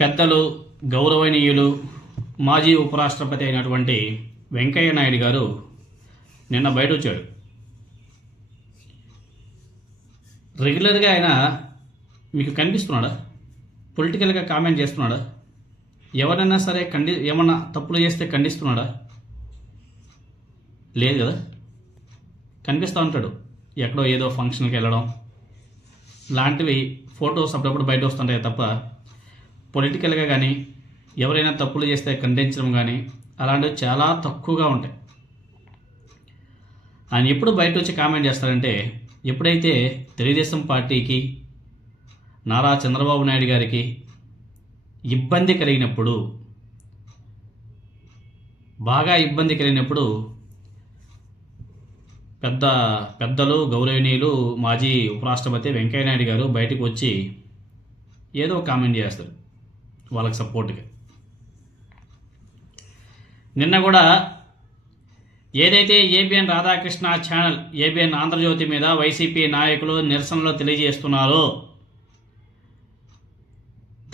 పెద్దలు, గౌరవనీయులు, మాజీ ఉపరాష్ట్రపతి అయినటువంటి వెంకయ్య నాయుడు గారు నిన్న బయట వచ్చాడు. రెగ్యులర్గా ఆయన మీకు కనిపిస్తున్నాడా? పొలిటికల్గా కామెంట్ చేస్తున్నాడా? ఎవరైనా సరే ఏమన్నా తప్పులు చేస్తే ఖండిస్తున్నాడా? లేదు కదా. కనిపిస్తూ ఉంటాడు ఎక్కడో ఏదో ఫంక్షన్కి వెళ్ళడం లాంటివి ఫొటోస్ అప్పుడప్పుడు బయట వస్తుంటాయి తప్ప పొలిటికల్గా కానీ ఎవరైనా తప్పులు చేస్తే ఖండించడం కానీ అలాంటివి చాలా తక్కువగా ఉంటాయి. ఆయన ఎప్పుడు బయట వచ్చి కామెంట్ చేస్తారంటే ఎప్పుడైతే తెలుగుదేశం పార్టీకి, నారా చంద్రబాబు నాయుడు గారికి ఇబ్బంది కలిగినప్పుడు, బాగా ఇబ్బంది కలిగినప్పుడు పెద్దలు, గౌరవనీయులు, మాజీ ఉపరాష్ట్రపతి వెంకయ్య నాయుడు గారు బయటకు వచ్చి ఏదో కామెంట్ చేస్తారు వాళ్ళకి సపోర్ట్గా. నిన్న కూడా ఏదైతే ABN Radhakrishna channel, ABN Andhra Jyothi మీద వైసీపీ నాయకులు నిరసనలో తెలియజేస్తున్నారో,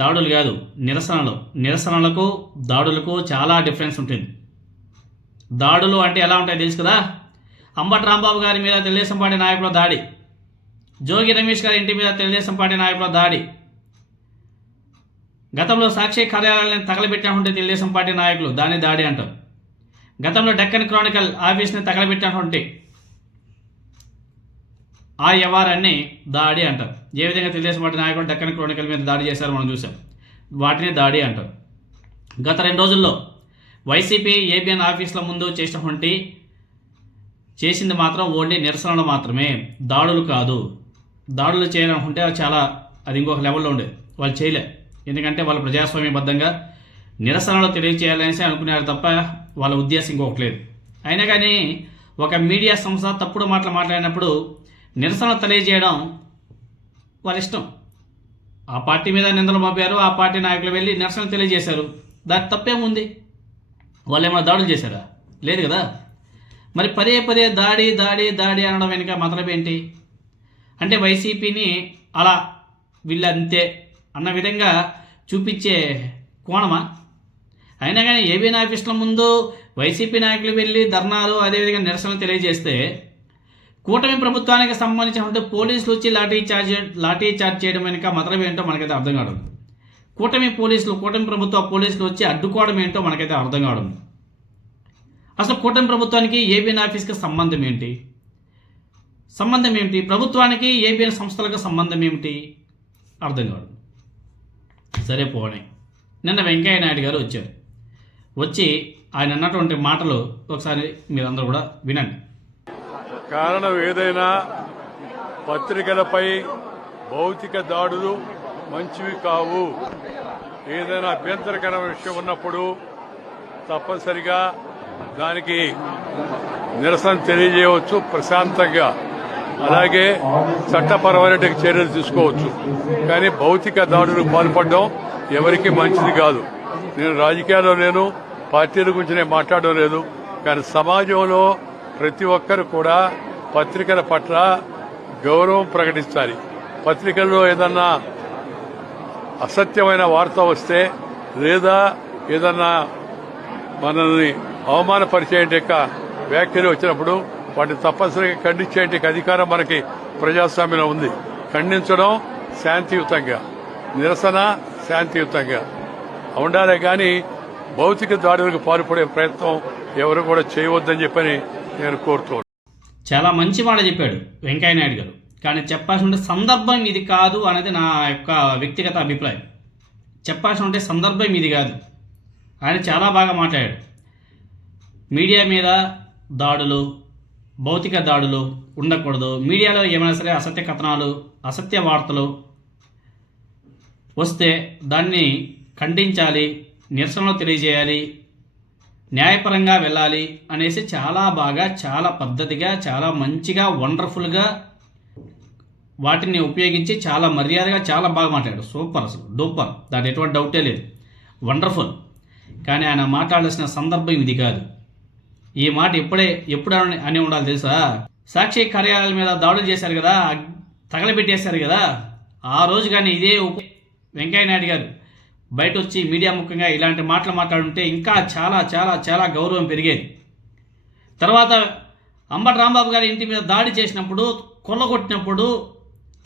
దాడులు కాదు నిరసనలకు దాడులకు చాలా డిఫరెన్స్ ఉంటుంది. దాడులు అంటే ఎలా ఉంటాయో తెలుసు కదా. అంబటి రాంబాబు గారి మీద తెలుగుదేశం పార్టీ నాయకుల దాడి, జోగి రమేష్ గారి ఇంటి మీద తెలుగుదేశం పార్టీ నాయకుల దాడి, గతంలో సాక్షి కార్యాలయాన్ని తగలబెట్టినటువంటి తెలుగుదేశం పార్టీ నాయకులు దాన్ని దాడి అంటారు. గతంలో డెక్కన్ క్రానికల్ ఆఫీస్ని తగలబెట్టినటువంటి ఆ వ్యవహారాన్ని దాడి అంటారు. ఏ విధంగా తెలుగుదేశం పార్టీ నాయకులు డెక్కన్ క్రానికల్ మీద దాడి చేశారో మనం చూసాం. వాటిని దాడి అంటారు. గత 2 రోజుల్లో వైసీపీ ఏబిఎన్ ఆఫీసుల ముందు చేసింది మాత్రం ఓన్లీ నిరసనలు మాత్రమే, దాడులు కాదు. దాడులు చేయాలనుకుంటే అది ఇంకొక లెవెల్లో ఉండేది. వాళ్ళు చేయలే. ఎందుకంటే వాళ్ళు ప్రజాస్వామ్యబద్ధంగా నిరసనలు తెలియజేయాలనేసి అనుకున్నారు తప్ప వాళ్ళ ఉద్దేశం ఇంకొకటి లేదు. అయినా కానీ ఒక మీడియా సంస్థ తప్పుడు మాటలు మాట్లాడినప్పుడు నిరసనలు తెలియజేయడం వాళ్ళ ఇష్టం. ఆ పార్టీ మీద నిందలు మోపారు, ఆ పార్టీ నాయకులు వెళ్ళి నిరసనలు తెలియజేశారు. దానికి తప్పేముంది? వాళ్ళు ఏమైనా దాడులు చేశారా? లేదు కదా. మరి పదే దాడి అనడం వెనుక మతలబ్ ఏంటి? అంటే వైసీపీని అలా వీళ్ళంతే అన్న విధంగా చూపించే కోణమా? అయినా కానీ ఏబిఎన్ ఆఫీసుల ముందు వైసీపీ నాయకులు వెళ్ళి ధర్నాలు, అదేవిధంగా నిరసనలు తెలియజేస్తే కూటమి ప్రభుత్వానికి సంబంధించిన పోలీసులు వచ్చి లాఠీ చార్జ్ చేయడం వెనుక మతలబ్ ఏంటో మనకైతే అర్థం కావడం. కూటమి ప్రభుత్వ పోలీసులు వచ్చి అడ్డుకోవడం ఏంటో మనకైతే అర్థం కావడం. అసలు కూటమి ప్రభుత్వానికి ఏబిఎన్ ఆఫీస్కి సంబంధం ఏంటి? ప్రభుత్వానికి ఏబిఎన్ సంస్థలకు సంబంధం ఏమిటి? అర్థం కాదు. సరే పోనీ, నిన్న వెంకయ్య నాయుడు గారు వచ్చి ఆయన అన్నటువంటి మాటలు ఒకసారి మీరందరూ కూడా వినండి. కారణం ఏదైనా పత్రికలపై భౌతిక దాడులు మంచివి కావు. ఏదైనా అభ్యంతరకరమైన విషయం ఉన్నప్పుడు తప్పనిసరిగా దానికి నిరసన తెలియజేయవచ్చు ప్రశాంతంగా. అలాగే చట్టపరమైన చర్యలు తీసుకోవచ్చు. కానీ భౌతిక దాడులకు పాల్పడడం ఎవరికి మంచిది కాదు. నేను రాజకీయాల్లో లేను, పార్టీల గురించి నేను మాట్లాడడం లేదు. కానీ సమాజంలో ప్రతి ఒక్కరు కూడా పత్రికల పట్ల గౌరవం ప్రకటించాలి. పత్రికల్లో ఏదన్నా అసత్యమైన వార్త వస్తే లేదా ఏదన్నా మనల్ని అవమానపరిచే వ్యాఖ్యలు వచ్చినప్పుడు వాటిని తప్పనిసరిగా ఖండించే అధికారం మనకి ప్రజాస్వామ్యంలో ఉంది. ఖండించడం శాంతియుతంగా, నిరసన శాంతియుతంగా ఉండాలే కానీ భౌతిక దాడులకు పాల్పడే ప్రయత్నం ఎవరు కూడా చేయవద్దని చెప్పని నేను కోరుతున్నాను. చాలా మంచి మాట చెప్పాడు వెంకయ్య నాయుడు గారు. కానీ చెప్పాల్సిన సందర్భం ఇది కాదు అనేది నా యొక్క వ్యక్తిగత అభిప్రాయం. చెప్పాల్సిన సందర్భం ఇది కాదు. ఆయన చాలా బాగా మాట్లాడాడు. మీడియా మీద దాడులు, భౌతిక దాడులు ఉండకూడదు. మీడియాలో ఏమైనా సరే అసత్య కథనాలు, అసత్య వార్తలు వస్తే దాన్ని ఖండించాలి, నిరసనలు తెలియజేయాలి, న్యాయపరంగా వెళ్ళాలి అనేసి చాలా బాగా, చాలా పద్ధతిగా, చాలా మంచిగా, వండర్ఫుల్గా వాటిని ఉపయోగించి చాలా మర్యాదగా చాలా బాగా మాట్లాడాడు. సూపర్, అసలు డూపర్, దాని ఎటువంటి డౌటే లేదు, వండర్ఫుల్. కానీ ఆయన మాట్లాడాల్సిన సందర్భం ఇది కాదు. ఈ మాట ఎప్పుడు అని ఉండాలి తెలుసా? సాక్షి కార్యాలయాల మీద దాడులు చేశారు కదా, తగలబెట్టేశారు కదా, ఆ రోజు కానీ ఇదే వెంకయ్య నాయుడు గారు బయట వచ్చి మీడియా ముఖ్యంగా ఇలాంటి మాటలు మాట్లాడుంటే ఇంకా చాలా చాలా చాలా గౌరవం పెరిగేది. తర్వాత అంబటి రాంబాబు గారి ఇంటి మీద దాడి చేసినప్పుడు, కొల్లగొట్టినప్పుడు,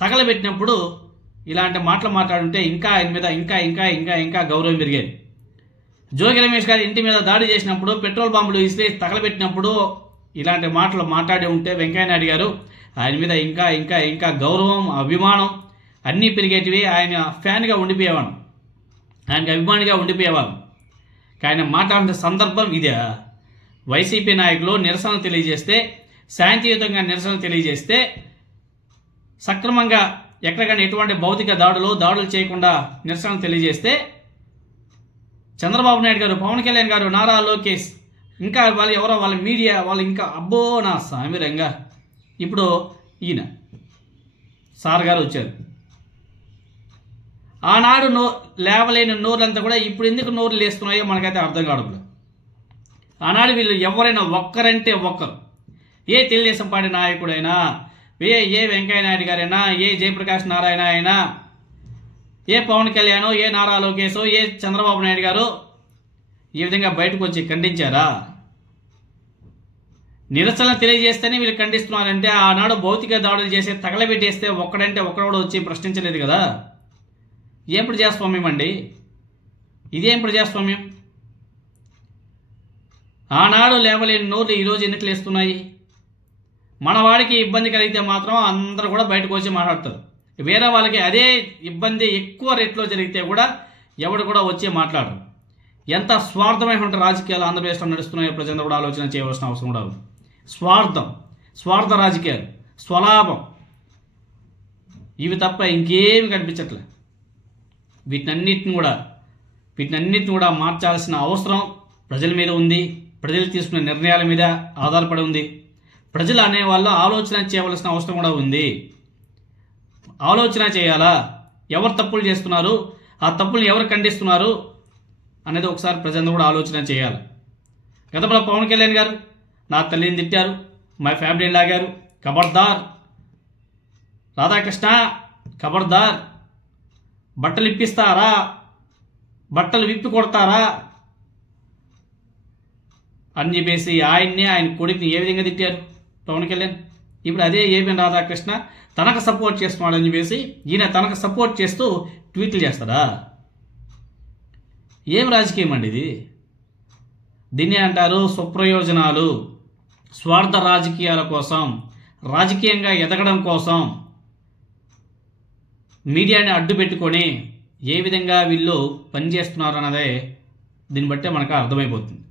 తగలబెట్టినప్పుడు ఇలాంటి మాటలు మాట్లాడుంటే ఇంకా ఆయన మీద ఇంకా ఇంకా ఇంకా ఇంకా గౌరవం పెరిగేది. జోగి రమేష్ గారి ఇంటి మీద దాడి చేసినప్పుడు, పెట్రోల్ బాంబులు ఇస్తే తగలబెట్టినప్పుడు ఇలాంటి మాటలు మాట్లాడి ఉంటే వెంకయ్యనాయుడు గారు ఆయన మీద ఇంకా ఇంకా ఇంకా గౌరవం, అభిమానం అన్నీ పెరిగేటివి. ఆయన ఫ్యాన్గా ఉండిపోయేవాడు, ఆయనకి అభిమానిగా ఉండిపోయేవాళ్ళు. ఆయన మాట్లాడిన సందర్భం ఇదే. వైసీపీ నాయకులు నిరసన తెలియజేస్తే, శాంతియుతంగా నిరసన తెలియజేస్తే, సక్రమంగా ఎక్కడికైనా ఎటువంటి భౌతిక దాడులు చేయకుండా నిరసన తెలియజేస్తే చంద్రబాబు నాయుడు గారు, పవన్ కళ్యాణ్ గారు, నారా లోకేష్, ఇంకా వాళ్ళు ఎవరో వాళ్ళ మీడియా వాళ్ళు ఇంకా అబ్బో నా సామిరంగా ఇప్పుడు ఈయన సార్ గారు వచ్చారు. ఆనాడు లేవలేని నోర్లంతా కూడా ఇప్పుడు ఎందుకు నోర్లు లేస్తున్నాయో మనకైతే అర్థం కావడం. ఆనాడు వీళ్ళు ఎవరైనా ఒక్కరంటే ఒక్కరు, ఏ తెలుగుదేశం పార్టీ నాయకుడైనా, ఏ వెంకయ్య నాయుడు గారైనా, ఏ జయప్రకాష్ నారాయణ అయినా, ఏ పవన్ కళ్యాణ్, ఏ నారా లోకేష్, ఏ చంద్రబాబు నాయుడు గారు ఈ విధంగా బయటకు వచ్చి ఖండించారా? నిరసన తెలియజేస్తేనే వీళ్ళు ఖండిస్తున్నారంటే ఆనాడు భౌతిక దాడులు చేసి తగలబెట్టేస్తే ఒక్కడంటే ఒక్కడు వచ్చి ప్రశ్నించలేదు కదా. ఏం ప్రజాస్వామ్యం అండి? ఇదేం ప్రజాస్వామ్యం? ఆనాడు లేవలేని నోర్లు ఈరోజు ఎందుకు లేస్తున్నాయి? మన వాడికి ఇబ్బంది కలిగితే మాత్రం అందరూ కూడా బయటకు వచ్చి మాట్లాడతారు. వేరే వాళ్ళకి అదే ఇబ్బంది ఎక్కువ రేట్లో జరిగితే కూడా ఎవడు కూడా వచ్చి మాట్లాడరు. ఎంత స్వార్థమైనటువంటి రాజకీయాలు ఆంధ్రప్రదేశ్లో నడుస్తున్నాయో ప్రజలందరూ కూడా ఆలోచన చేయవలసిన అవసరం కూడా ఉంది. స్వార్థ రాజకీయాలు, స్వలాభం, ఇవి తప్ప ఇంకేమి కనిపించట్లే. వీటన్నిటిని కూడా మార్చాల్సిన అవసరం ప్రజల మీద ఉంది. ప్రజలు తీసుకునే నిర్ణయాల మీద ఆధారపడి ఉంది. ప్రజలు అనేవాళ్ళు ఆలోచన చేయవలసిన అవసరం కూడా ఉంది. ఆలోచన చేయాలా? ఎవరు తప్పులు చేస్తున్నారు, ఆ తప్పులు ఎవరు ఖండిస్తున్నారు అనేది ఒకసారి ప్రజలందరూ కూడా ఆలోచన చేయాలి. గతంలో పవన్ కళ్యాణ్ గారు నా తల్లిని తిట్టారు, మా ఫ్యామిలీని లాగారు, ఖబర్దార్ రాధాకృష్ణ, ఖబర్దార్, బట్టలు ఇప్పిస్తారా, బట్టలు విప్పి కొడతారా అని చెప్పేసి ఆయన కొడుకుని ఏ విధంగా తిట్టారు పవన్ కళ్యాణ్. ఇప్పుడు అదే ఏబిఎన్ రాధాకృష్ణ తనకు సపోర్ట్ చేస్తున్నాడని చెప్పేసి ఈయన తనకు సపోర్ట్ చేస్తూ ట్వీట్లు చేస్తాడా? ఏం రాజకీయం అండి ఇది? దీన్ని అంటారు స్వప్రయోజనాలు, స్వార్థ రాజకీయాల కోసం, రాజకీయంగా ఎదగడం కోసం మీడియాని అడ్డు పెట్టుకొని ఏ విధంగా వీళ్ళు పనిచేస్తున్నారు అన్నదే దీన్ని బట్టే మనకు అర్థమైపోతుంది.